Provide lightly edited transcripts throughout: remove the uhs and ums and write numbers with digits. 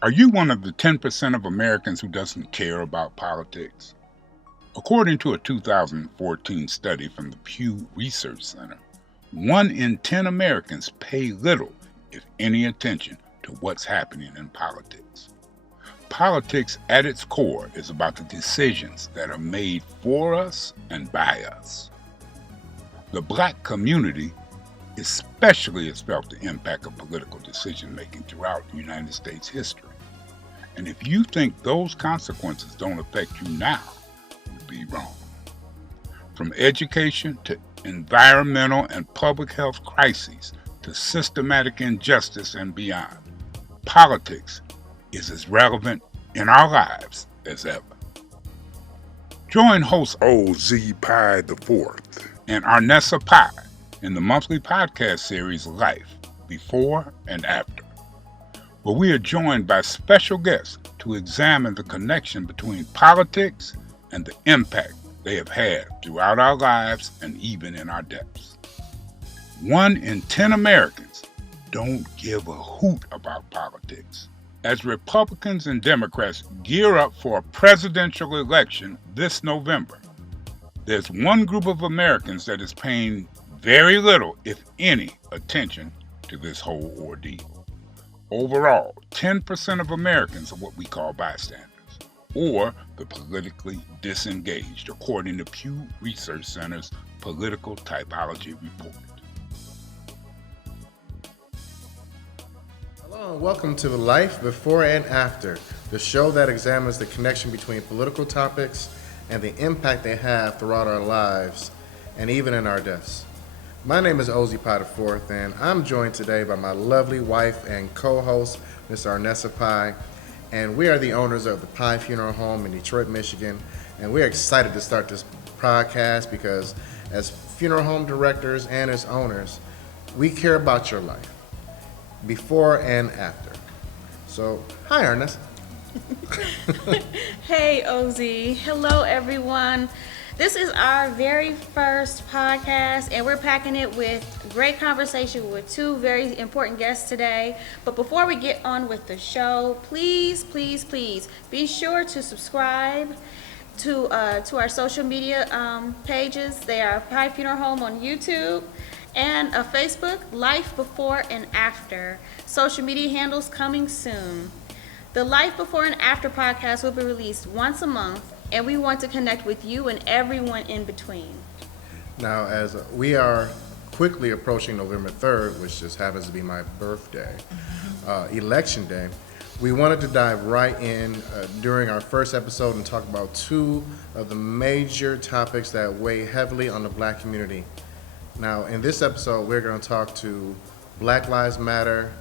Are you one of the 10% of Americans who doesn't care about politics? According to a 2014 study from the Pew Research Center, 1 in 10 Americans pay little, if any, attention to what's happening in politics. Politics at its core is about the decisions that are made for us and by us. The Black community especially has felt the impact of political decision making throughout United States history. And if you think those consequences don't affect you now, you'd be wrong. From education to environmental and public health crises to systematic injustice and beyond, politics is as relevant in our lives as ever. Join host OZ Pie the Fourth and Arnessa Pie in the monthly podcast series Life Before and After, where we are joined by special guests to examine the connection between politics and the impact they have had throughout our lives and even in our deaths. 1 in 10 Americans don't give a hoot about politics. As Republicans and Democrats gear up for a presidential election this November, there's one group of Americans that is paying very little, if any, attention to this whole ordeal. Overall, 10% of Americans are what we call bystanders, or the politically disengaged, according to Pew Research Center's Political Typology Report. Hello and welcome to Life Before and After, the show that examines the connection between political topics and the impact they have throughout our lives and even in our deaths. My name is Ozzy Potter IV, and I'm joined today by my lovely wife and co-host, Ms. Arnessa Pye, and we are the owners of the Pye Funeral Home in Detroit, Michigan, and we're excited to start this podcast because as funeral home directors and as owners, we care about your life, before and after. So, hi Arnessa. Hey, OZ. Hello, everyone. This is our very first podcast, and we're packing it with great conversation with 2 very important guests today. But before we get on with the show, please be sure to subscribe to our social media pages. They are Pie Funeral Home on YouTube and Facebook, Life Before and After. Social media handles coming soon. The Life Before and After podcast will be released once a month, and we want to connect with you and everyone in between. Now, as we are quickly approaching November 3rd, which just happens to be my birthday, election day, we wanted to dive right in during our first episode and talk about 2 of the major topics that weigh heavily on the Black community. Now, in this episode, we're going to talk to Black Lives Matter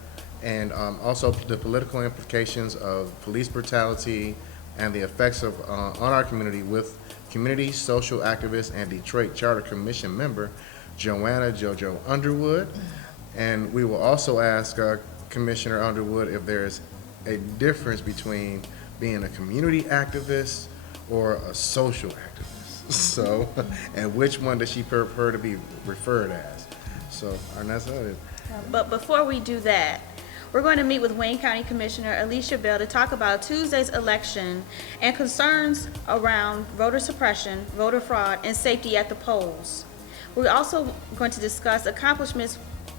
and also the political implications of police brutality and the effects of on our community with community social activist and Detroit Charter Commission member Joanna JoJo Underwood. And we will also ask Commissioner Underwood if there is a difference between being a community activist or a social activist. So, and which one does she prefer to be referred as? So, Arnessa. But before we do that, we're going to meet with Wayne County Commissioner Alicia Bell to talk about Tuesday's election and concerns around voter suppression, voter fraud, and safety at the polls. We're also going to discuss accomplishments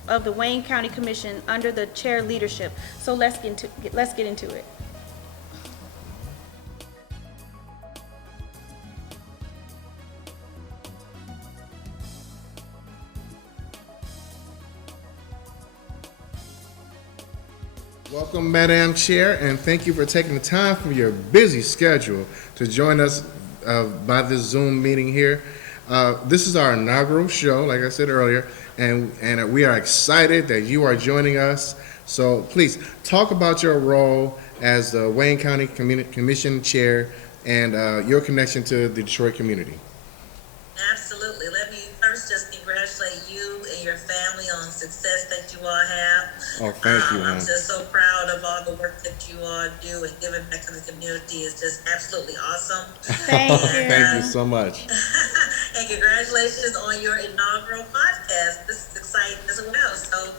of the Wayne County Commission under the chair leadership. So let's get into it. Welcome, Madam Chair, and thank you for taking the time from your busy schedule to join us by this Zoom meeting here. This is our inaugural show, like I said earlier, and we are excited that you are joining us. So please talk about your role as the Wayne County Commission Chair and your connection to the Detroit community. Absolutely. Let me first just congratulate you and your family on the success that you all have. Oh, thank you, I'm man. just so proud of all the work that you all do, and giving back to the community is just absolutely awesome. Thank you. Thank you so much. And congratulations on your inaugural podcast. This is exciting as well. So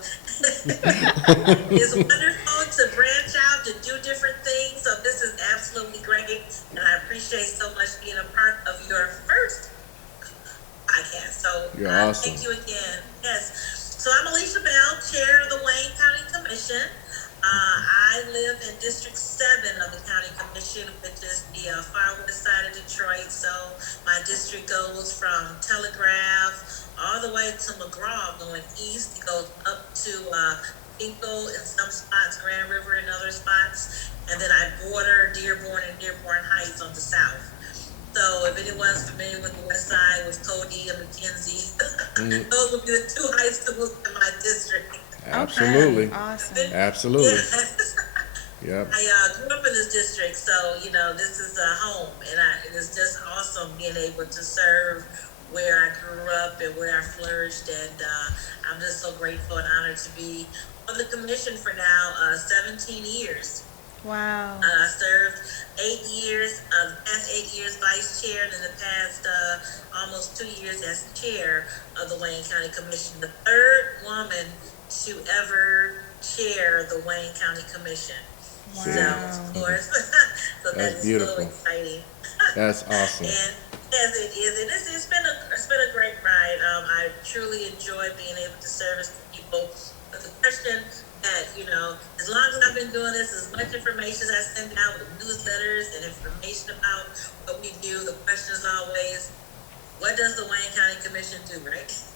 it's wonderful to branch out job to do different things. So this is absolutely great, and I appreciate so much being a part of your first podcast. So You're awesome. thank you again. Yes. So I'm Alicia Bell, Chair of the Wayne County Commission. I live in District 7 of the County Commission, which is the far west side of Detroit. So my district goes from Telegraph all the way to McGraw going east. It goes up to Pinkle in some spots, Grand River in other spots. And then I border Dearborn and Dearborn Heights on the south. So if anyone's familiar with the west side, with Cody and McKenzie, those would be the two high schools in my district. Absolutely. Okay, awesome. Absolutely. Yes. Yep. I grew up in this district, so this is a home, and it is just awesome being able to serve where I grew up and where I flourished, and I'm just so grateful and honored to be on the commission for now 17 years. Wow. I served 8 years, the past 8 years vice chair, and in the past almost 2 years as chair of the Wayne County Commission, the third woman to ever chair the Wayne County Commission. Wow. So, of course, so That's that's beautiful. so exciting. That's awesome. And yes, it is, and it's been a great ride. I truly enjoy being able to service people. But the question that as long as I've been doing this, as much information as I send out with newsletters and information about what we do, the question is always, what does the Wayne County Commission do, right? So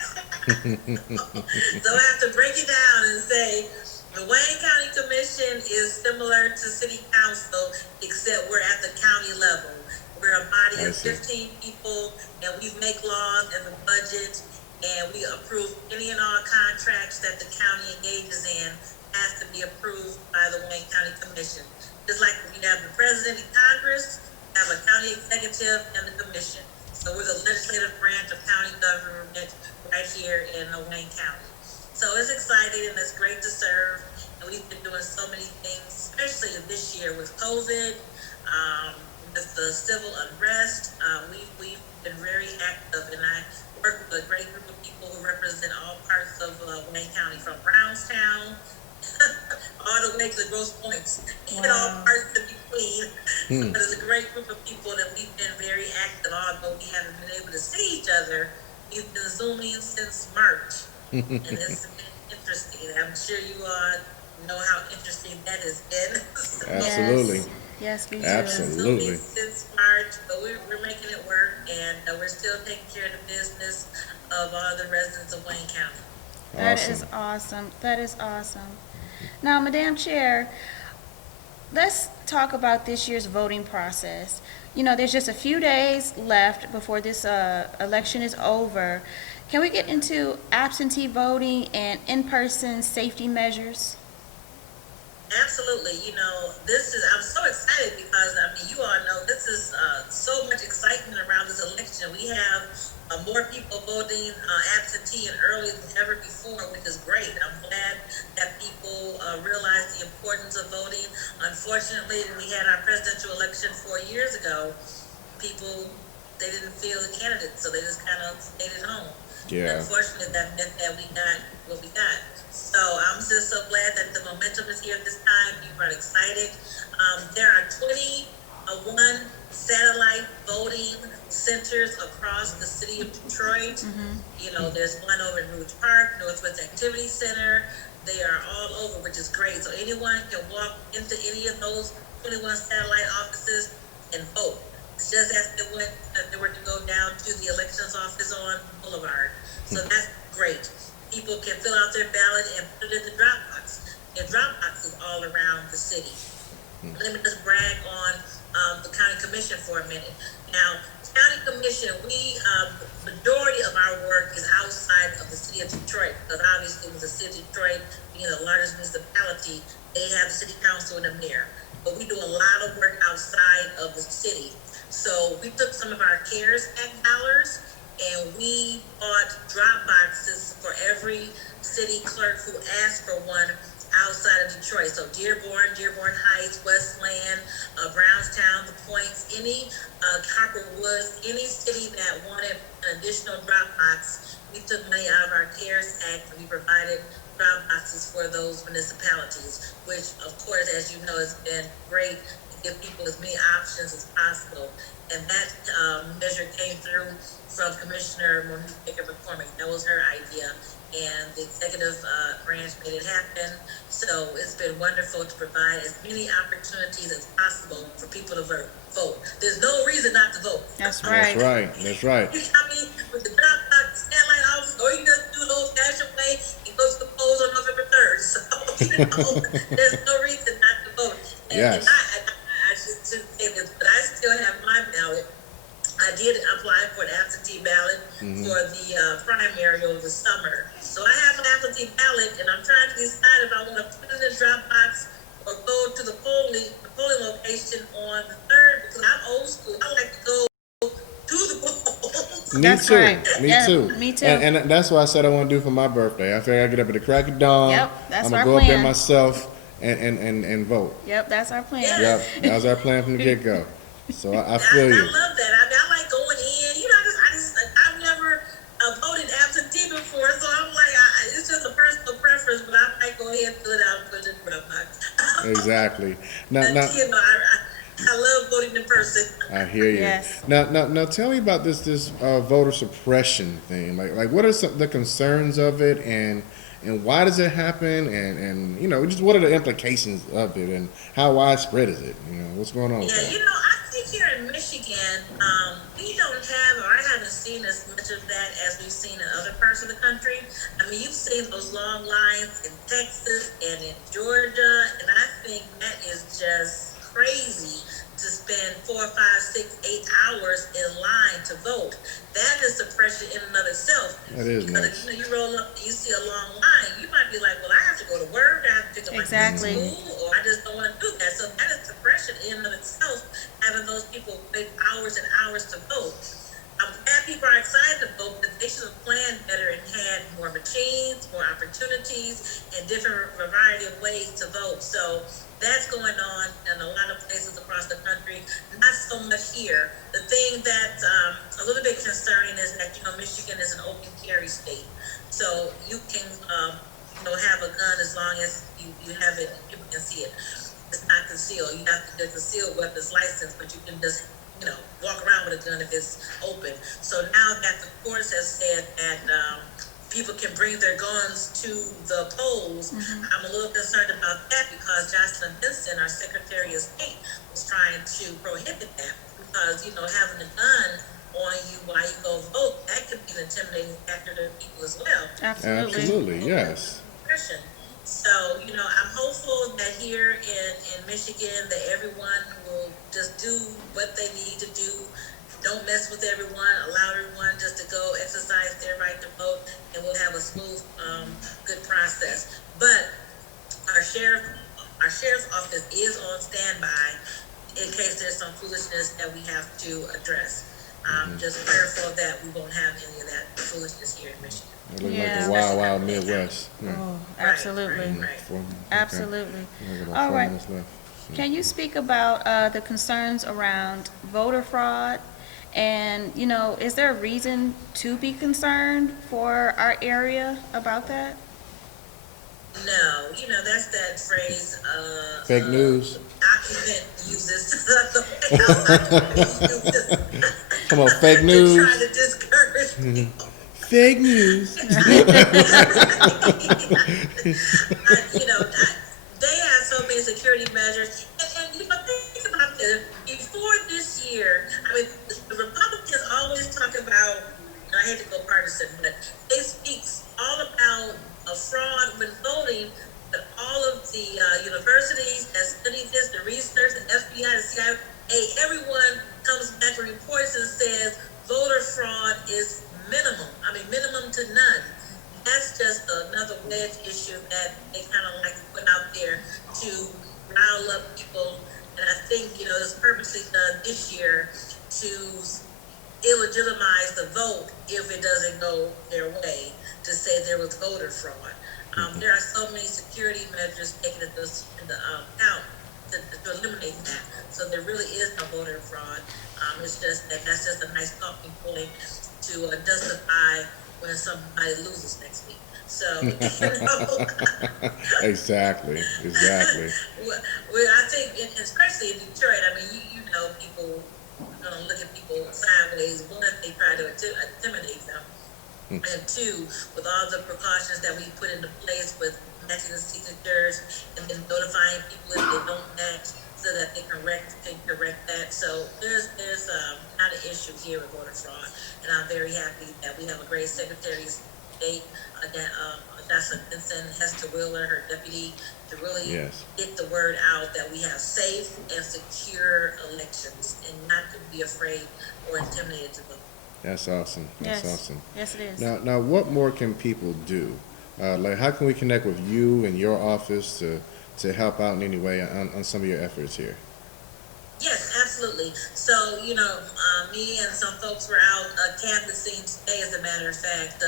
I have to break it down and say, the Wayne County Commission is similar to City Council, except we're at the county level. We're a body of 15 people, and we make laws and the budget, and we approve any and all contracts that the county engages in has to be approved by the Wayne County Commission. Just like we have the president and Congress, we have a county executive and the commission. So we're the legislative branch of county government right here in Wayne County. So it's exciting and it's great to serve. And we've been doing so many things, especially this year with COVID, with the civil unrest. We've been very active, and I work with a great group of people who represent all parts of Wayne County, from Brownstown all the way to Grosse Pointe, and all parts in between. But it's a great group of people that we've been very active, although we haven't been able to see each other. We've been Zooming since March, and it's been interesting. I'm sure you know how interesting that has been. Absolutely. Yes, we do. Absolutely. Since March, but we're making it work, and we're still taking care of the business of all the residents of Wayne County. That is awesome. That is awesome. Now, Madam Chair, let's talk about this year's voting process. There's just a few days left before this election is over. Can we get into absentee voting and in-person safety measures? Absolutely. I'm so excited because, you all know this is so much excitement around this election. We have more people voting absentee and early than ever before, which is great. I'm glad that people realize the importance of voting. Unfortunately, when we had our presidential election 4 years ago, people, they didn't feel the candidates, so they just kind of stayed at home. Yeah. Unfortunately, that meant that we got what we got. So I'm just so glad that the momentum is here this time. People are excited. There are 21 satellite voting centers across the city of Detroit. There's one over in Rouge Park, Northwest Activity Center. They are all over, which is great. So anyone can walk into any of those 21 satellite offices and vote. It's just as they were to go down to the elections office on Boulevard. So that's great. People can fill out their ballot and put it in the drop box. There are drop boxes all around the city. Let me just brag on the county commission for a minute. Now, county commission, majority of our work is outside of the city of Detroit, because obviously with the city of Detroit being the largest municipality, they have the city council and the mayor. But we do a lot of work outside of the city. So we took some of our CARES Act dollars and we bought drop boxes for every city clerk who asked for one outside of Detroit. So Dearborn Heights, Westland, Brownstown, the Points, any Copper Woods, any city that wanted an additional drop box, we took money out of our CARES Act and we provided drop boxes for those municipalities, which of course, as you know, has been great to give people as many options as possible. And that measure came through from Commissioner Monique Baker McCormick. That was her idea. And the executive branch made it happen. So it's been wonderful to provide as many opportunities as possible for people to vote. There's no reason not to vote. That's That's right. right. That's right. You come in with the drop box satellite office, or you can just do the old fashioned way and go to the polls on November 3rd. So, there's no reason not to vote. And Yes. I should say this, but I still have my ballot. I did apply for an absentee ballot for the primary over the summer. So I have an absentee ballot, and I'm trying to decide if I want to put it in a drop box or go to the polling location on the 3rd, because I'm old school. I like to go to the polls. Me That's too. right. Me Yeah, too. me too. And that's what I said I want to do for my birthday. I figure I get up at the crack of dawn. Yep, that's I'm gonna our go up there plan. myself and vote. Yep, that's our plan. Yep, that was our plan from the get go. So I I feel you. love that. I like going in. You know, I've never voted absentee before, so I'm like, it's just a personal preference, but I might go ahead and fill it out and put it in the drop box. Exactly. Now, But, now you know, I love voting in person. I hear you. Yes. Now, tell me about this voter suppression thing. Like, what are the concerns of it, and why does it happen, and just what are the implications of it, and how widespread is it? What's going on with Yeah, that? I think here in Michigan, we don't have, or I haven't seen as much of that as we've seen in other parts of the country. I mean, you've seen those long lines in Texas and in Georgia, and I think that is just crazy to spend 4, 5, 6, 8 hours in line to vote. That is suppression in and of itself. That is Because nuts. you roll up, you see a long line, you might be like, well, I have to go to work, I have to pick up my kids Exactly. from school, or I just don't want to do that. So that is suppression in and of itself, having those people wait hours and hours to vote. I'm glad people are excited to vote, but they should have planned better and had more machines, more opportunities, and different variety of ways to vote. So that's going on in a lot of places across the country, not so much here. The thing that's a little bit concerning is that, Michigan is an open carry state. So you can, have a gun as long as you have it, people can see it. It's not concealed. You have to get a concealed weapons license, but you can just walk around with a gun if it's open. So now that the courts have said that people can bring their guns to the polls, I'm a little concerned about that because Jocelyn Benson, our Secretary of State, was trying to prohibit that because, having a gun on you while you go vote, that could be an intimidating factor to people as well. Absolutely. Absolutely, yes. So, I'm hopeful that here in Michigan that everyone will just do what they need to do. Don't mess with everyone. Allow everyone just to go exercise their right to vote, and we'll have a smooth, good process. But our sheriff's office is on standby in case there's some foolishness that we have to address. Just prayerful that we won't have any of that foolishness here in Michigan. It looks Yeah. like the wild, wild Midwest. Yeah. Oh, absolutely. Right. Okay. Absolutely. We got about All 4 right. minutes left. Can you speak about the concerns around voter fraud? And, is there a reason to be concerned for our area about that? No, that's that phrase, Fake news. document uses. Come on, fake They're news. trying to discourage people. Fake news. They have so many security measures. And think about this. Before this year, the Republicans always talk about, and I hate to go partisan, but they speak all about a fraud when voting, but all of the universities that study this, the research, the FBI, the CIA, everyone comes back and reports and says voter fraud is minimum to none. That's just another wedge issue that they kind of like to put out there to rile up people. And I think, it's purposely done this year to illegitimize the vote if it doesn't go their way, to say there was voter fraud. There are so many security measures taken into account to eliminate that. So there really is no voter fraud. It's just that's just a nice talking point to justify when somebody loses next week. So, you know, Exactly, exactly. I think, especially in Detroit, I mean, you know, people look at people sideways. One, if they try to intimidate them, and two, with all the precautions that we put into place with matching the signatures and then notifying people if they don't match so that they correct that. So there's not an issue here with voter fraud, and I'm very happy that we have a great Secretary of State, that Jocelyn Benson, Hester Wheeler, her deputy, to really Yes. get the word out that we have safe and secure elections, and not to be afraid or intimidated to vote. That's awesome. That's Yes. awesome. Yes, it is. Now, what more can people do? Like, how can we connect with you and your office to help out in any way on some of your efforts here? Yes, absolutely. So, me and some folks were out canvassing today, as a matter of fact,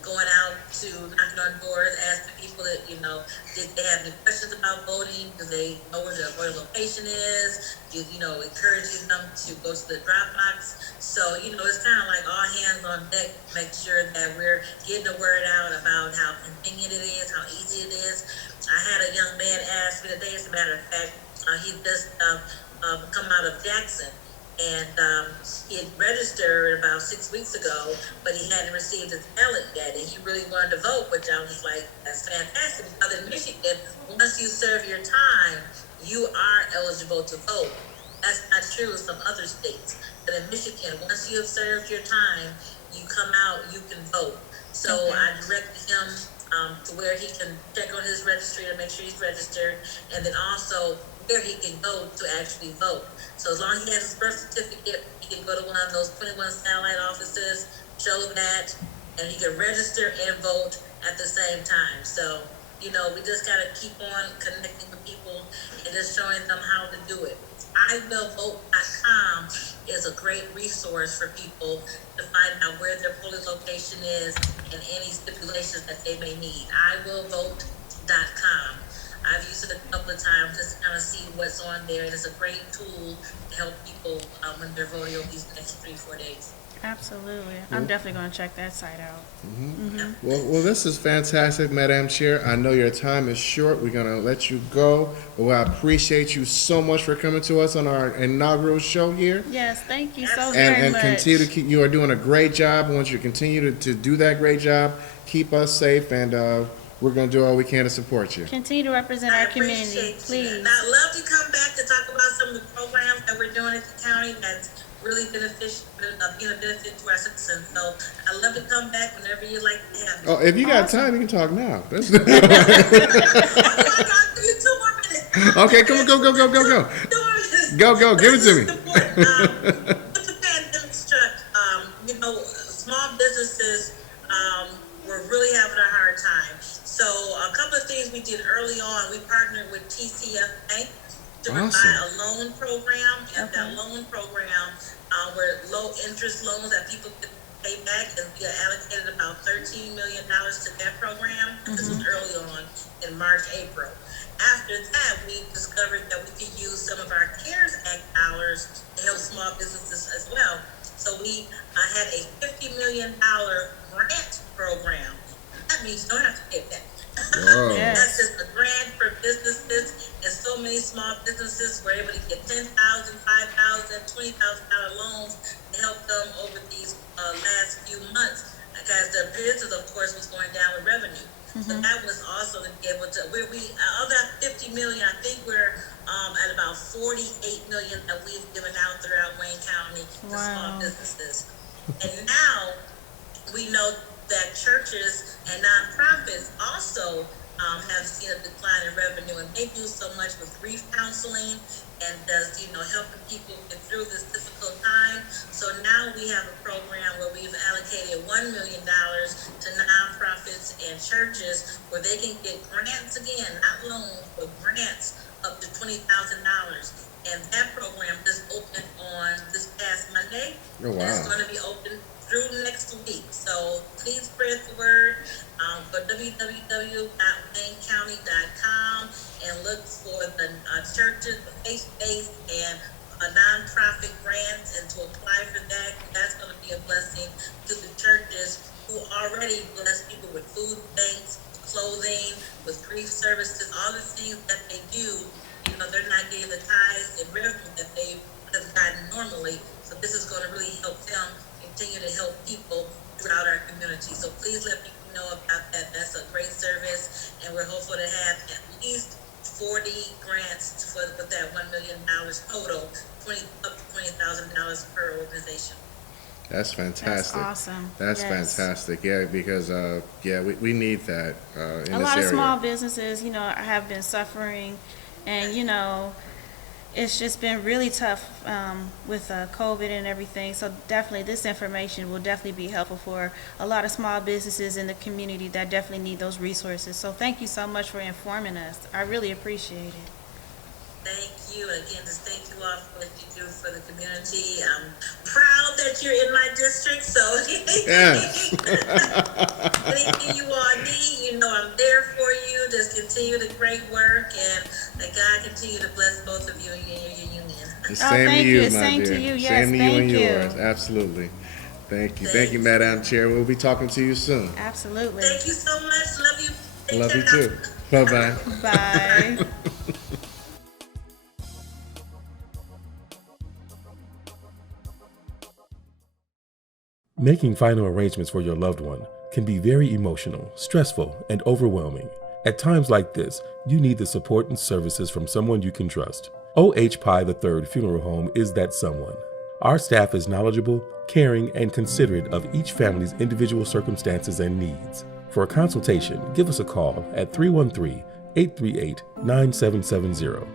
going out to knocking on doors, asking people that, did they have any questions about voting? Do they know where their voting location is? Encouraging them to go to the drop box. So, it's kind of like all hands on deck, make sure that we're getting the word out about how convenient it is, how easy it is. I had a young man ask me today, as a matter of fact, he just come out of Jackson, and he had registered about 6 weeks ago, but he hadn't received his ballot yet, and he really wanted to vote, which I was like, that's fantastic, because in Michigan, once you serve your time, you are eligible to vote. That's not true in some other states, but in Michigan, once you have served your time, you come out, you can vote. So I directed him to where he can check on his registry to make sure he's registered, and then also where he can go to actually vote. So as long as he has his birth certificate, he can go to one of those 21 satellite offices, show that, and he can register and vote at the same time. So, we just got to keep on connecting with people and just showing them how to do it. iwillvote.com is a great resource for people to find out where their polling location is and any stipulations that they may need. iwillvote.com. I've used it a couple of times just to kind of see what's on there, and it's a great tool to help people when they're voting over these next 3-4 days. Absolutely. I'm definitely going to check that site out. Well, this is fantastic, Madam Chair. I know your time is short. We're going to let you go. But I appreciate you so much for coming to us on our inaugural show here. Yes, thank you so And, very and much. continue to keep, you are doing a great job. I want you to continue to do that great job. Keep us safe, and we're going to do all we can to support you. Continue to represent I our community, appreciate you. please. And I'd love to come back to talk about some of the programs that we're doing at the county that's really beneficial, being a benefit to our citizens. So I'd love to come back whenever you'd like to have me. Oh, if you got time, you can talk now. Oh my God, give me 2 more minutes. Okay, come on, go. 2 more minutes. Go, give it to me. This is important. With the pandemic struck, small businesses were really having a hard time. So a couple of things we did early on, we partnered with TCF Bank to provide a loan program, and that loan program were low interest loans that people could pay back, and we allocated about $13 million to that program. This was early on in March, April. After that, we discovered that we could use some of our CARES Act dollars to help small businesses as well. So we had a $50 million grant program. That means you don't have to pay that. Whoa. That's just a grant for businesses, and so many small businesses were able to get $10,000, $5,000, $20,000 loans to help them over these last few months, because the business, of course, was going down with revenue. So that was also to be able to, we of that 50 million, I think we're at about 48 million that we've given out throughout Wayne County to small businesses. And now we know that churches and nonprofits also have seen a decline in revenue, and they do so much with grief counseling and does, helping people get through this difficult time. So now we have a program where we've allocated $1 million to nonprofits and churches where they can get grants, again, not loans, but grants up to $20,000. And that program just opened on this past Monday. Oh, wow. And it's going to be open through next week. So please spread the word. Go www.waynecounty.com and look for the churches, the faith-based and nonprofit grants, and to apply for that. That's going to be a blessing to the churches who already bless people with food banks, clothing, with grief services, all the things that they do. They're not getting the tithes and revenue that they would have gotten normally. So this is going to really help them continue to help people throughout our community. So please let people know about that. That's a great service, and we're hopeful to have at least 40 grants with that $1 million total, up to $20,000 per organization. That's fantastic. That's awesome. That's Yes. fantastic. Yeah, because we need that in A this lot area. of small businesses, have been suffering, and it's just been really tough with COVID and everything. So definitely, this information will definitely be helpful for a lot of small businesses in the community that definitely need those resources. So thank you so much for informing us. I really appreciate it. Thank you. Again, just thank you all for what you do for the community. I'm proud that you're in my district, so Yes. anything you all need, I'm there for you. Just continue the great work, and that God continue to bless both of you and your union. Same to thank you, you. my Same dear. to you. Yes, Same to you thank and you. yours. Absolutely. Thank you. Thank you, Madam Chair. We'll be talking to you soon. Absolutely. Thank you so much. Love you. Take Love care you now. too. Bye-bye. Bye. Making final arrangements for your loved one can be very emotional, stressful, and overwhelming. At times like this, you need the support and services from someone you can trust. O.H. Pye III Funeral Home is that someone. Our staff is knowledgeable, caring, and considerate of each family's individual circumstances and needs. For a consultation, give us a call at 313-838-9770.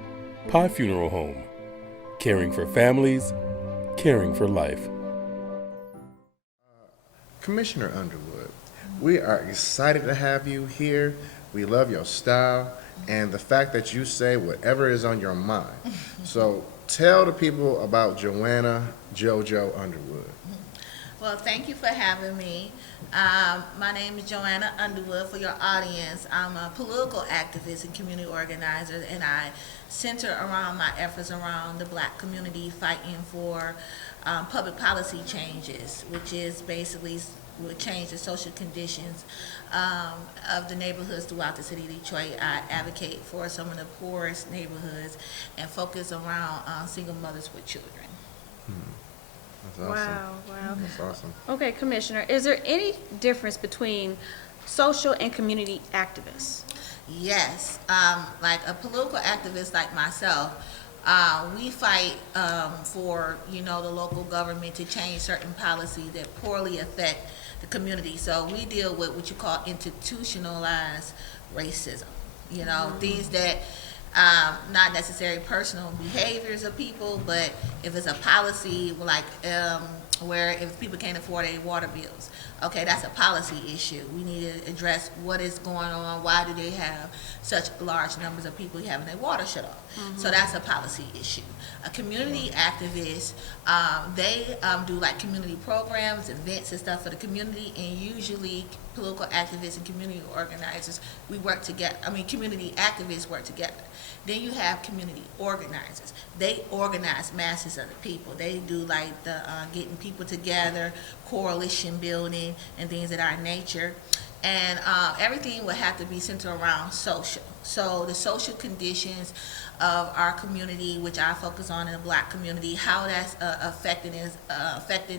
Pye Funeral Home. Caring for families, caring for life. Commissioner Underwood, we are excited to have you here. We love your style and the fact that you say whatever is on your mind. So tell the people about Joanna JoJo Underwood. Well, thank you for having me. My name is Joanna Underwood. For your audience, I'm a political activist and community organizer, and I center around my efforts around the Black community fighting for public policy changes, which is basically would change the social conditions of the neighborhoods throughout the city of Detroit. I advocate for some of the poorest neighborhoods and focus around single mothers with children. That's awesome. Wow. That's awesome. Okay, Commissioner, is there any difference between social and community activists? Yes, like a political activist like myself, we fight for the local government to change certain policies that poorly affect the community. So we deal with what you call institutionalized racism. Things that not necessarily personal behaviors of people, but if it's a policy like where if people can't afford their water bills, okay, that's a policy issue. We need to address what is going on. Why do they have such large numbers of people having their water shut off? So that's a policy issue. A community activist, they do like community programs, events and stuff for the community, and usually political activists and community organizers, we work together. Community activists work together. Then you have community organizers. They organize masses of the people. They do like the getting people together, coalition building, and things of that nature. And everything would have to be centered around social. So the social conditions of our community, which I focus on in the Black community, how that's affecting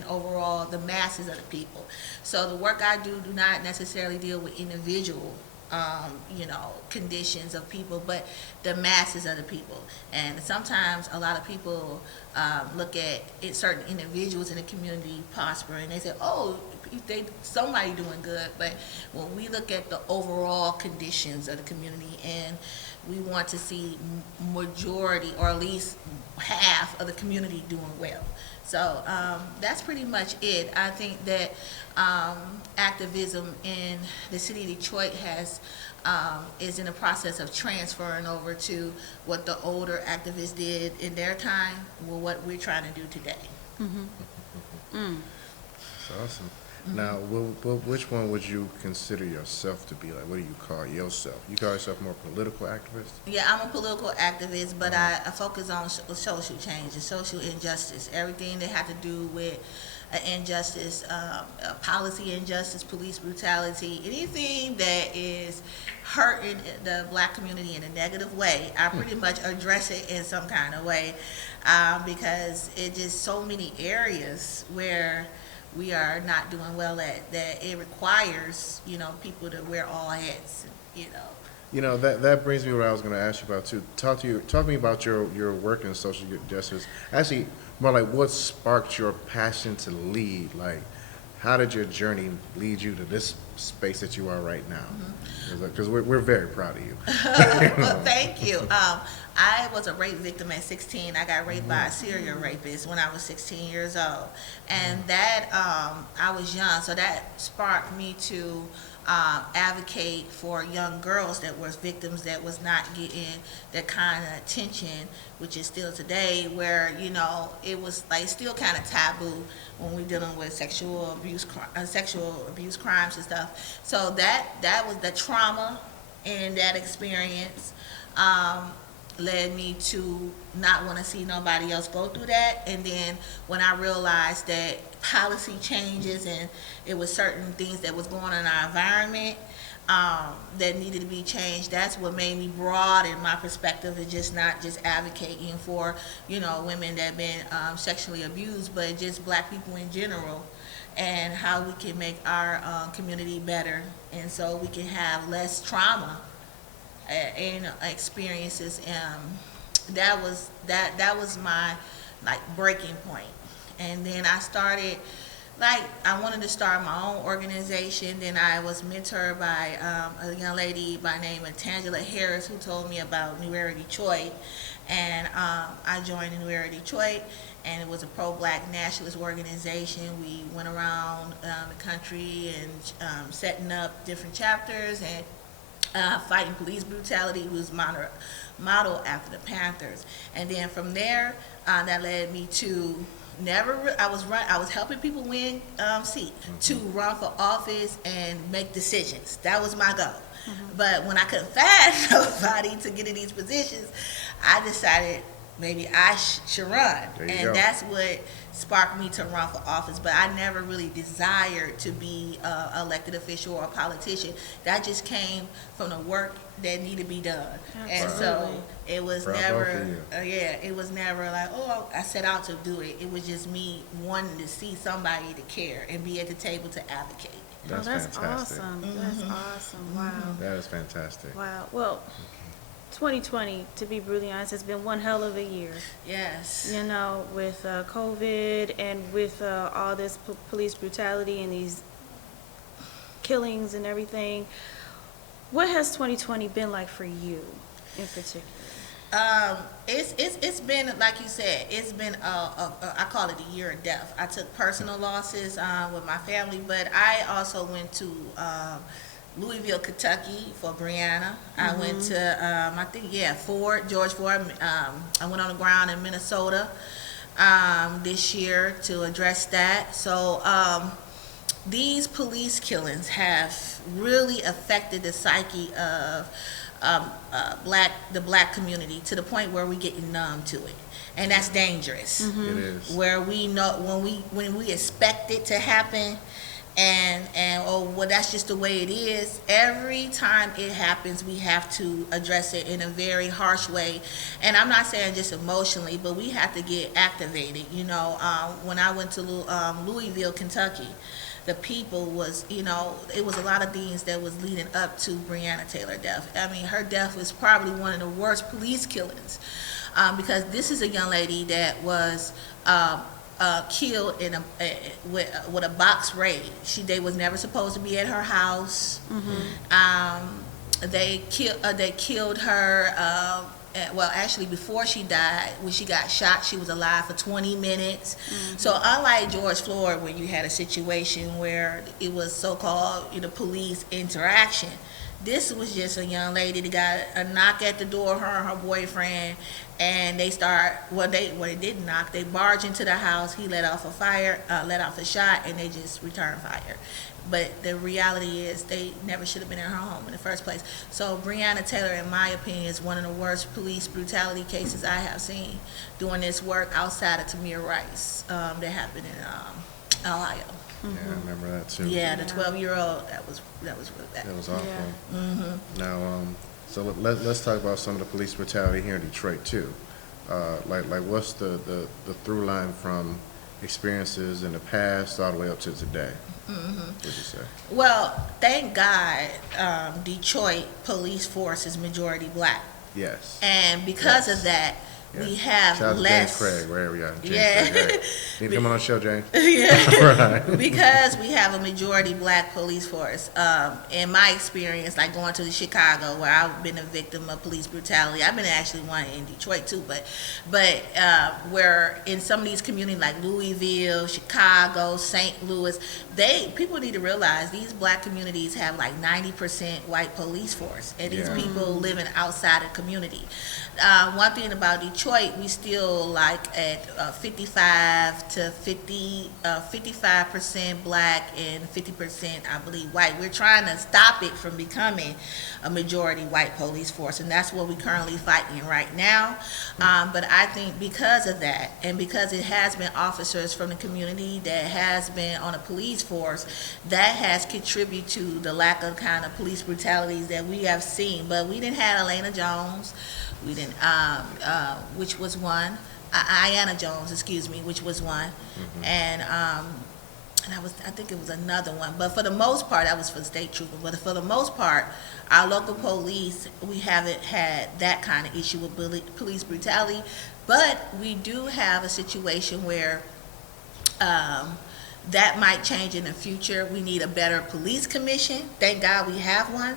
overall the masses of the people. So the work I do not necessarily deal with individual conditions of people, but the masses of the people. And sometimes a lot of people look at certain individuals in the community prospering, they say, oh, somebody doing good. But when we look at the overall conditions of the community, and we want to see majority or at least half of the community doing well. So that's pretty much it. I think that activism in the city of Detroit is in the process of transferring over to what the older activists did in their time, with what we're trying to do today. That's awesome. Now, which one would you consider yourself to be? Like, what do you call yourself? You call yourself more political activist? Yeah, I'm a political activist, but I focus on social change and social injustice, everything that had to do with injustice, policy injustice, police brutality, anything that is hurting the black community in a negative way, I pretty much address it in some kind of way, because it just so many areas where we are not doing well at, that it requires, people to wear all hats, That brings me to what I was going to ask you about too. Talk to me about your work in social justice. Actually, more like what sparked your passion to lead? Like, how did your journey lead you to this space that you are right now? Because we're very proud of you. Well, thank you. I was a rape victim at 16. I got raped by a serial rapist when I was 16 years old. And that, I was young, so that sparked me to advocate for young girls that were victims that was not getting that kind of attention, which is still today, where it was like still kind of taboo when we're dealing with sexual abuse crimes and stuff. So that was the trauma and that experience led me to not want to see nobody else go through that. And then when I realized that policy changes and it was certain things that was going on in our environment that needed to be changed, that's what made me broaden my perspective and just not just advocating for women that have been sexually abused, but just black people in general, and how we can make our community better, and so we can have less trauma and experiences. That was my breaking point. And then I started, I wanted to start my own organization. Then I was mentored by a young lady by the name of Tangela Harris, who told me about New Era Detroit. And I joined New Era Detroit, and it was a pro-black nationalist organization. We went around the country and setting up different chapters and fighting police brutality. It was modeled after the Panthers. And then from there, that led me to I was helping people win seats to run for office and make decisions. That was my goal. But when I couldn't find nobody to get in these positions, I decided maybe I should run. And that's what sparked me to run for office. But I never really desired to be an elected official or a politician. That just came from the work that needed to be done. Absolutely. And so it was it was never like, oh, I set out to do it. It was just me wanting to see somebody to care and be at the table to advocate. That's fantastic. Awesome. That's awesome. Wow. That is fantastic. Wow. Well, 2020, to be brutally honest, has been one hell of a year. Yes. With COVID and with all this police brutality and these killings and everything. What has 2020 been like for you in particular? It's been, like you said, it's been I call it a year of death. I took personal losses with my family, but I also went to Louisville, Kentucky for Brianna. I went to George Ford. I went on the ground in Minnesota this year to address that. So these police killings have really affected the psyche of the black community to the point where we're getting numb to it, and that's dangerous. It is. Where we know when we expect it to happen, and that's just the way it is. Every time it happens, we have to address it in a very harsh way, and I'm not saying just emotionally, but we have to get activated. When I went to Louisville, Kentucky, the people was, it was a lot of things that was leading up to Breonna Taylor death. I mean, her death was probably one of the worst police killings, because this is a young lady that was killed in with a box raid. They was never supposed to be at her house. They killed her. Well, actually, before she died, when she got shot, she was alive for 20 minutes. So unlike George Floyd, where you had a situation where it was so-called police interaction, this was just a young lady that got a knock at the door, her and her boyfriend, and they didn't knock. They barged into the house. He let off a shot, and they just returned fire. But the reality is they never should have been in her home in the first place. So Breonna Taylor, in my opinion, is one of the worst police brutality cases I have seen doing this work outside of Tamir Rice that happened Ohio. Yeah, I remember that too. Yeah, the 12-year-old, that was really bad. That was awful. Yeah. Now, so let's talk about some of the police brutality here in Detroit too. Like what's the through line from experiences in the past all the way up to today? What'd you say? Well, thank God, Detroit police force is majority black. Yes. And because Yes. of that, Yeah. we have Shout out to less. James Craig, wherever you are. James Yeah. Craig, hey. Need to come on the show, James. Yeah. Right. Because we have a majority black police force. In my experience, like going to Chicago, where I've been a victim of police brutality, I've been actually one in Detroit too, but where in some of these communities like Louisville, Chicago, St. Louis, people need to realize these black communities have like 90% white police force, and these Yeah. people living outside the community. One thing about Detroit, we still like at 55% black and 50%, I believe, white. We're trying to stop it from becoming a majority white police force, and that's what we're currently fighting right now. But I think because of that, and because it has been officers from the community that has been on a police force, that has contributed to the lack of kind of police brutalities that we have seen. But we didn't have Elena Jones. We didn't, which was one. Ayanna Jones, excuse me, which was one. And I think it was another one. But for the most part, that was for the state trooper. But for the most part, our local police, we haven't had that kind of issue with police brutality. But we do have a situation where that might change in the future. We need a better police commission. Thank God we have one,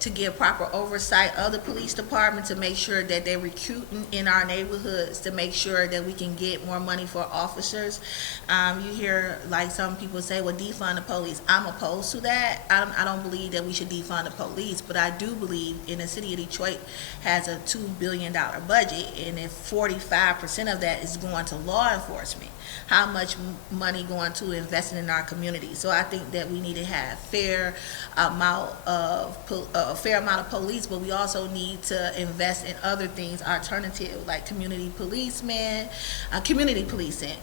to give proper oversight of the police department, to make sure that they're recruiting in our neighborhoods, to make sure that we can get more money for officers. You hear like some people say, well, defund the police. I'm opposed to that. I don't believe that we should defund the police, but I do believe in the city of Detroit has a $2 billion budget, and if 45% of that is going to law enforcement, how much money going to investing in our community? So I think that we need to have a fair amount of police, but we also need to invest in other things, alternative, like community policing,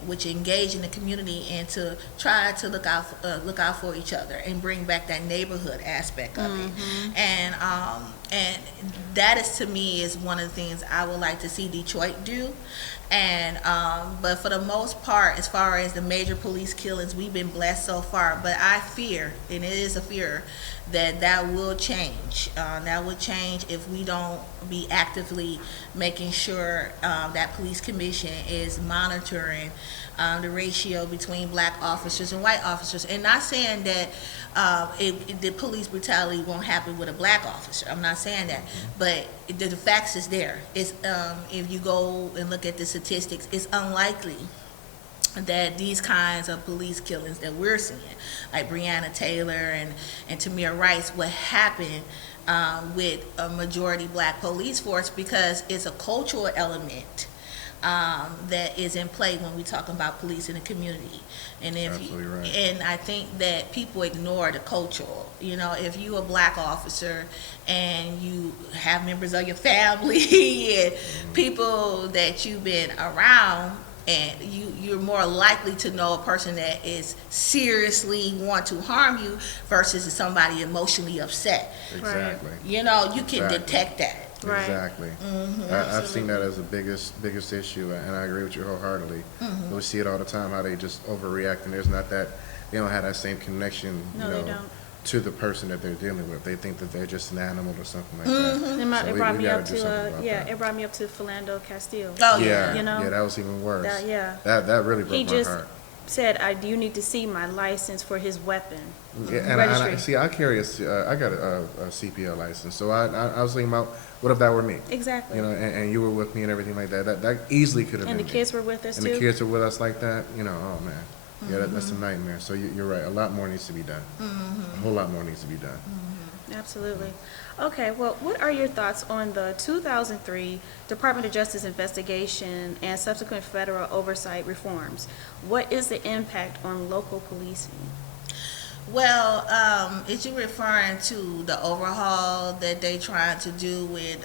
which engage in the community and to try to look out for each other and bring back that neighborhood aspect of it. And that is, to me, is one of the things I would like to see Detroit do. And but for the most part, as far as the major police killings, we've been blessed so far. But I fear, and it is a fear, that will change. That will change if we don't be actively making sure that police commission is monitoring the ratio between black officers and white officers. And not saying that the police brutality won't happen with a black officer. I'm not saying that, but the facts is there. It's if you go and look at the statistics, it's unlikely that these kinds of police killings that we're seeing, like Breonna Taylor and Tamir Rice, would happen with a majority black police force, because it's a cultural element that is in play when we talk about police in the community. And and I think that people ignore the cultural. You know, if you a black officer and you have members of your family and people that you've been around, and you're more likely to know a person that is seriously want to harm you versus somebody emotionally upset. Exactly. You know, you can detect that. Right. Exactly. I've seen that as the biggest issue, and I agree with you wholeheartedly. We see it all the time, how they just overreact, and there's not that, they don't have that same connection, No, they don't. to the person that they're dealing with. They think that they're just an animal or something like that. So It we brought me gotta up do to something about that. it brought me up to Philando Castile. Oh Yeah, You know? yeah, that was even worse. That really broke He my just heart. said, "I do need to see my license for his weapon." Yeah, and Registry. I carry I got a CPL license, so I was thinking about, what if that were me? Exactly. You know, and you were with me and everything like that. That easily could have been And the me. kids were with us And too. the kids were with us like that, you know, oh man. Yeah, that's a nightmare. So you're right, a lot more needs to be done. A whole lot more needs to be done. Absolutely. Okay, well, what are your thoughts on the 2003 Department of Justice investigation and subsequent federal oversight reforms? What is the impact on local policing? Well, is you referring to the overhaul that they trying to do with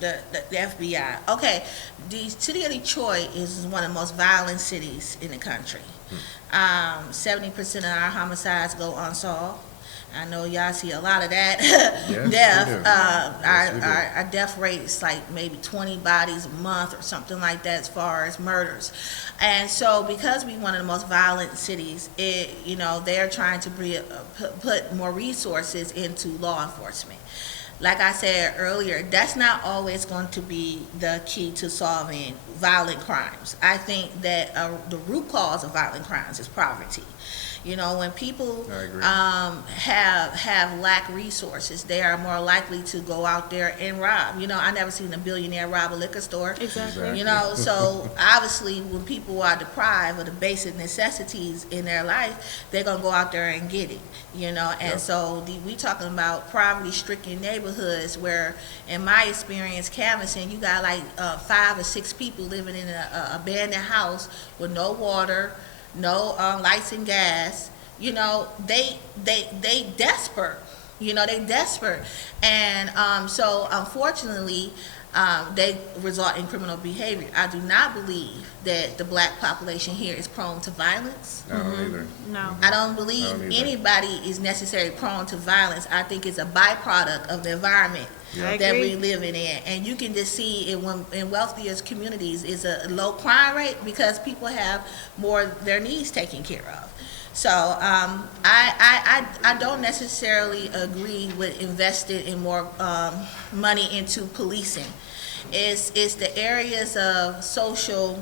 the FBI? Okay, the city of Detroit is one of the most violent cities in the country. 70% of our homicides go unsolved. I know y'all see a lot of that. Yes, Death. we do. Yes, we do. Our death rate is like maybe 20 bodies a month or something like that as far as murders. And so because we're one of the most violent cities, they're trying to put more resources into law enforcement. Like I said earlier, that's not always going to be the key to solving violent crimes. I think that the root cause of violent crimes is poverty. When people I agree. have lack resources, they are more likely to go out there and rob. I never seen a billionaire rob a liquor store. Exactly. So obviously when people are deprived of the basic necessities in their life, they're gonna go out there and get it. And so we talking about poverty-stricken neighborhoods where, in my experience canvassing, you got like 5 or 6 people living in an abandoned house with no water, no lights and gas. They desperate. They desperate, and so unfortunately, they result in criminal behavior. I do not believe that the black population here is prone to violence. I don't either. No. I don't believe I don't either. anybody is necessarily prone to violence. I think it's a byproduct of the environment I that agree. we living in, and you can just see it when in wealthier communities is a low crime rate because people have more their needs taken care of. So I don't necessarily agree with investing in more money into policing. It's the areas of socially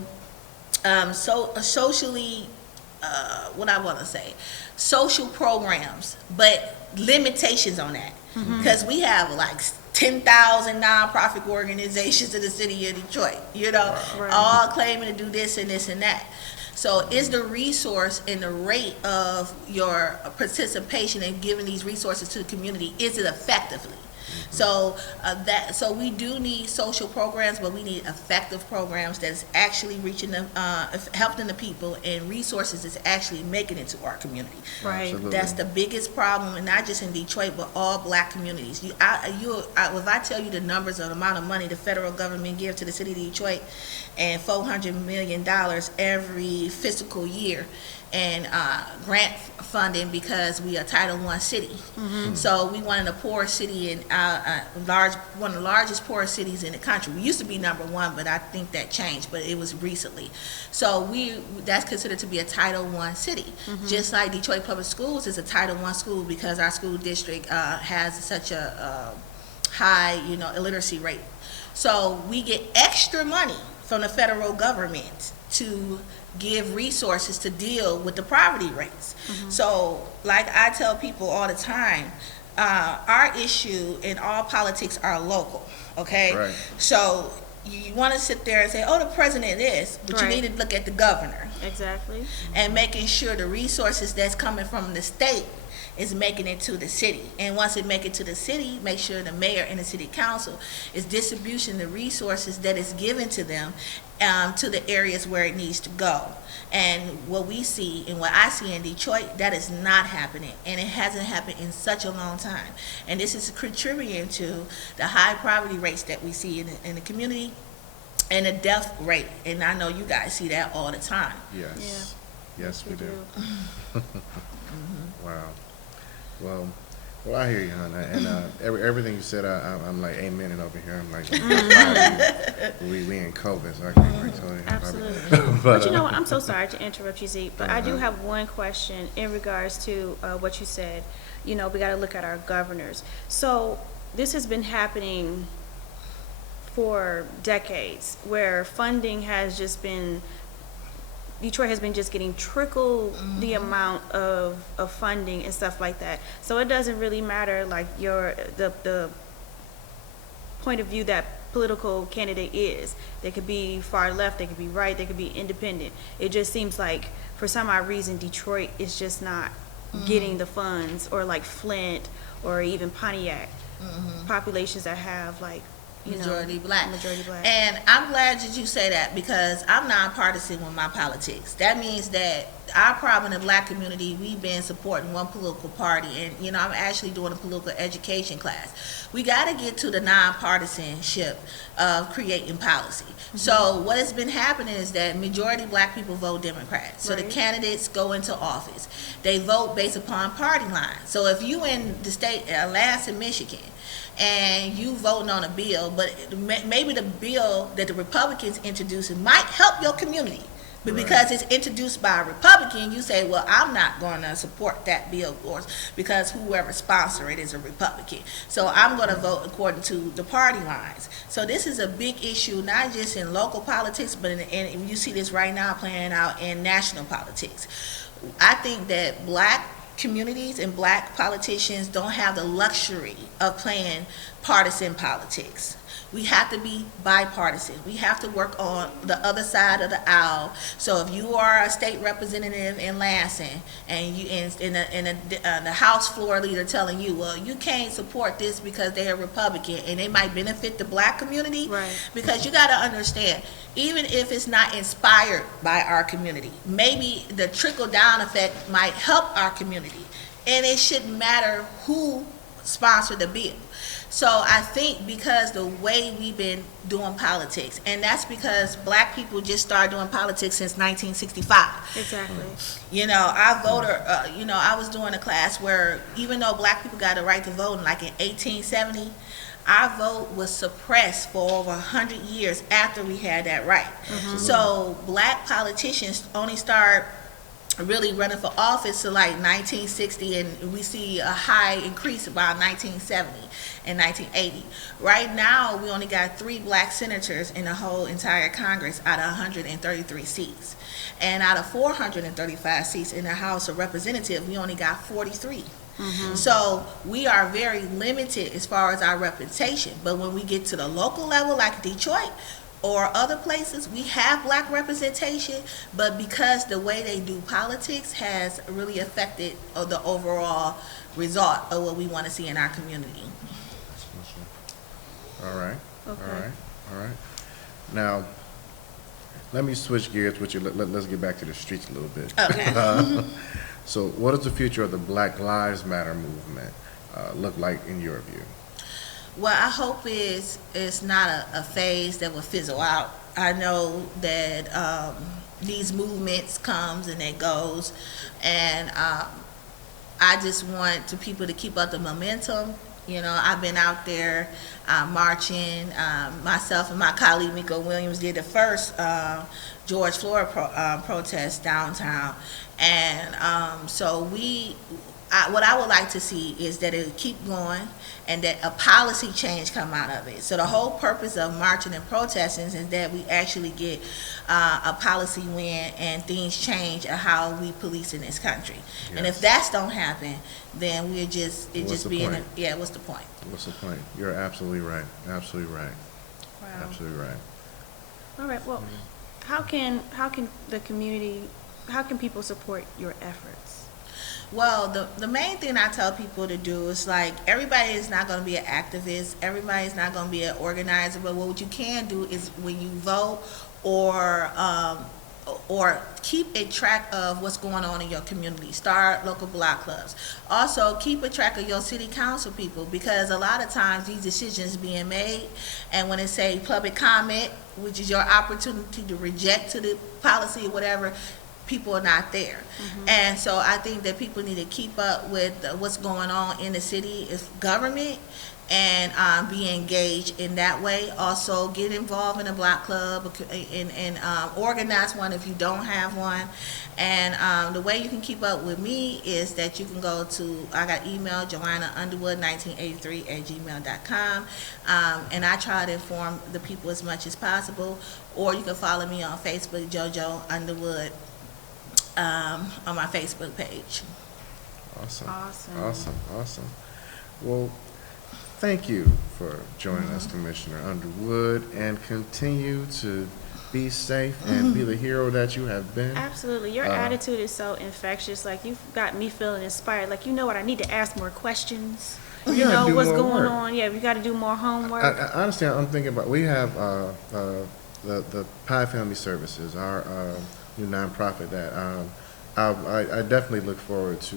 what I want to say, social programs, but limitations on that because we have like 10,000 nonprofit organizations in the city of Detroit, Right. all claiming to do this and this and that. So is the resource and the rate of your participation in giving these resources to the community, is it effectively? So so we do need social programs, but we need effective programs that is actually reaching them, helping the people, and resources that's actually making it to our community. Right. Absolutely. That's the biggest problem, and not just in Detroit, but all black communities. If I tell you the numbers of the amount of money the federal government gives to the city of Detroit, and $400 million every fiscal year, and grant funding because we are Title I city. So we one of the poorest city in one of the largest poorest cities in the country. We used to be number 1, but I think that changed, but it was recently. So that's considered to be a Title I city. Just like Detroit Public Schools is a Title I school because our school district has such a high, illiteracy rate. So we get extra money from the federal government to give resources to deal with the poverty rates. So like I tell people all the time, our issue in all politics are local, okay? Right. So you want to sit there and say, oh, the president is, but you Right. need to look at the governor Exactly. and making sure the resources that's coming from the state is making it to the city. And once it make it to the city, make sure the mayor and the city council is distributing the resources that is given to them to the areas where it needs to go. And what we see and what I see in Detroit, that is not happening, and it hasn't happened in such a long time. And this is contributing to the high poverty rates that we see in the community and the death rate. And I know you guys see that all the time. Yes. Yes, we do. Wow. Well, I hear you, hon. And everything you said, I'm like amening over here. I'm like, we in COVID, so I can't really tell you. Absolutely. but But you know what? I'm so sorry to interrupt you, Zeke, but I do have one question in regards to what you said. We got to look at our governors. So this has been happening for decades, where funding has just been, Detroit has been just getting trickle the amount of funding and stuff like that. So it doesn't really matter like the point of view that political candidate is. They could be far left, they could be right, they could be independent. It just seems like for some odd reason Detroit is just not getting the funds, or like Flint or even Pontiac, populations that have like Majority black. Majority black. And I'm glad that you say that because I'm nonpartisan with my politics. That means that our problem in the black community, we've been supporting one political party, and I'm actually doing a political education class. We got to get to the nonpartisanship of creating policy. So what has been happening is that majority black people vote Democrat. So the candidates go into office. They vote based upon party lines. So if you in the state, last in Michigan, and you voting on a bill, but maybe the bill that the Republicans introducing might help your community. But because it's introduced by a Republican, you say, well, I'm not going to support that bill, of course, because whoever sponsors it is a Republican. So I'm going to vote according to the party lines. So this is a big issue, not just in local politics, but and you see this right now playing out in national politics. I think that black communities and black politicians don't have the luxury of playing partisan politics. We have to be bipartisan. We have to work on the other side of the aisle. So if you are a state representative in Lansing and you in the House floor leader telling you, well, you can't support this because they're a Republican and they might benefit the black community, because you got to understand, even if it's not inspired by our community, maybe the trickle down effect might help our community, and it shouldn't matter who sponsored the bill. So I think because the way we've been doing politics, and that's because black people just started doing politics since 1965. Exactly. Our voter, I was doing a class where even though black people got a right to vote in 1870, our vote was suppressed for over 100 years after we had that right. So black politicians only start really running for office to 1960, and we see a high increase about 1970 and 1980. Right now, we only got 3 black senators in the whole entire Congress out of 133 seats. And out of 435 seats in the House of Representatives, we only got 43. So we are very limited as far as our representation. But when we get to the local level, like Detroit, or other places, we have black representation, but because the way they do politics has really affected the overall result of what we want to see in our community. All right. Okay. All right. Now, let me switch gears with you. Let's get back to the streets a little bit. Okay. So what does the future of the Black Lives Matter movement look like in your view? Well, I hope it's not a phase that will fizzle out. I know that these movements comes and it goes, and I just want people to keep up the momentum. I've been out there marching. Myself and my colleague Miko Williams did the first George Floyd protest downtown, and so what I would like to see is that it keep going and that a policy change come out of it. So the whole purpose of marching and protesting is that we actually get a policy win and things change of how we police in this country. Yes. And if that don't happen, then we're just what's the point? What's the point? What's the point? You're absolutely right. Absolutely right. Wow. Absolutely right. All right. Well, how can the community, how can people support your efforts? Well, the main thing I tell people to do is everybody is not going to be an activist. Everybody is not going to be an organizer. But what you can do is when you vote or keep a track of what's going on in your community. Start local block clubs. Also, keep a track of your city council people, because a lot of times these decisions being made, and when it say public comment, which is your opportunity to reject to the policy or whatever, people are not there. And so I think that people need to keep up with what's going on in the city is government, and be engaged in that way. Also get involved in a block club and organize one if you don't have one. And the way you can keep up with me is that you can go to, I got email joannaunderwood1983@gmail.com, and I try to inform the people as much as possible. Or you can follow me on Facebook, JoJo Underwood, on my Facebook page. Awesome. Well, thank you for joining us, Commissioner Underwood, and continue to be safe and be the hero that you have been. Absolutely. Your attitude is so infectious. You've got me feeling inspired. What I need to ask more questions. You know what's going on. Yeah, we got to do more homework. I honestly, I'm thinking about, we have the Pi Family Services, our new nonprofit that I definitely look forward to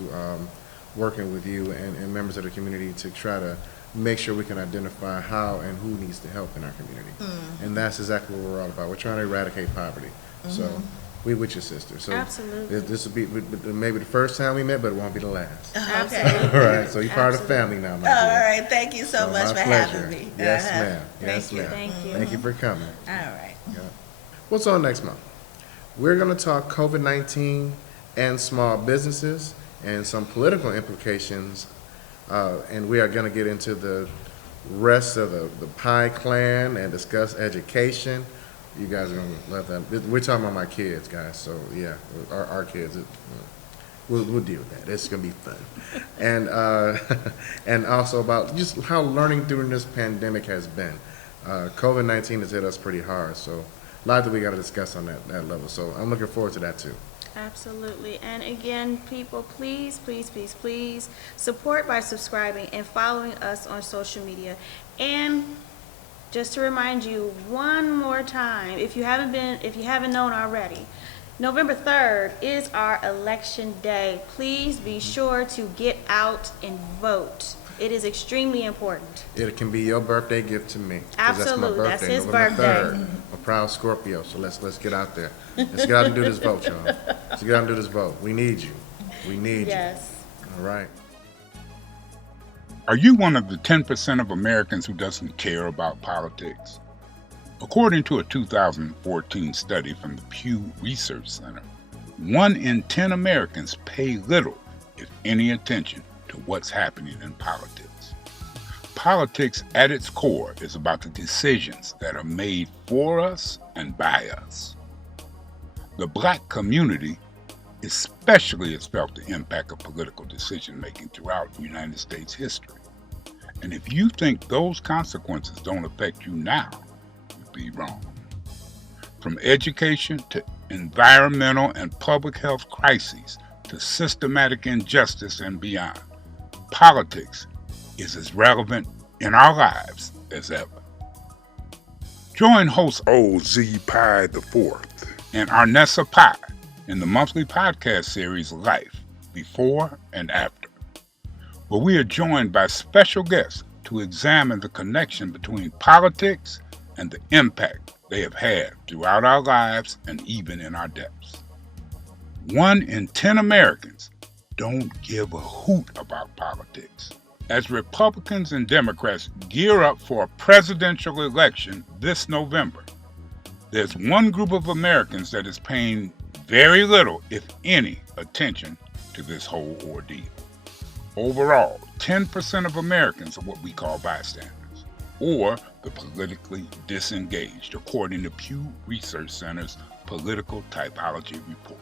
working with you and members of the community to try to make sure we can identify how and who needs the help in our community. And that's exactly what we're all about. We're trying to eradicate poverty. So we with your sister. So Absolutely. this will be maybe the first time we met, but it won't be the last. Okay. All right. So you're part of the family now, my All dear. right. Thank you so much my for pleasure. having me. Yes, Uh-huh. ma'am. Yes, Thank you. ma'am. Thank you. Thank you for coming. All right. Yeah. What's on next month? We're going to talk COVID-19 and small businesses and some political implications, and we are going to get into the rest of the Pie Clan and discuss education. You guys are going to love that. We're talking about my kids, guys, so yeah, our kids. We'll deal with that. It's going to be fun. And and also about just how learning during this pandemic has been. COVID-19 has hit us pretty hard, so a lot that we got to discuss on that level. So I'm looking forward to that too. Absolutely. And again, people, please, please, please, please support by subscribing and following us on social media. And just to remind you one more time, if you haven't known already, November 3rd is our election day. Please be sure to get out and vote. It is extremely important. It can be your birthday gift to me. 'Cause Absolutely. That's That's my his birthday, November birthday. 3rd. I'm a proud Scorpio, so let's get out there. Let's get out and do this vote, y'all. Let's get out and do this vote. We need you. We need Yes. you. All right. Are you one of the 10% of Americans who doesn't care about politics? According to a 2014 study from the Pew Research Center, 1 in 10 Americans pay little, if any, attention to what's happening in politics. Politics at its core is about the decisions that are made for us and by us. The Black community especially has felt the impact of political decision-making throughout United States history. And if you think those consequences don't affect you now, you'd be wrong. From education to environmental and public health crises to systematic injustice and beyond, politics is as relevant in our lives as ever. Join host OZ Pie IV and Arnessa Pie in the monthly podcast series Life Before and After, where we are joined by special guests to examine the connection between politics and the impact they have had throughout our lives and even in our depths. 1 in 10 Americans don't give a hoot about politics. As Republicans and Democrats gear up for a presidential election this November, there's one group of Americans that is paying very little, if any, attention to this whole ordeal. Overall, 10% of Americans are what we call bystanders, or the politically disengaged, according to Pew Research Center's Political Typology Report.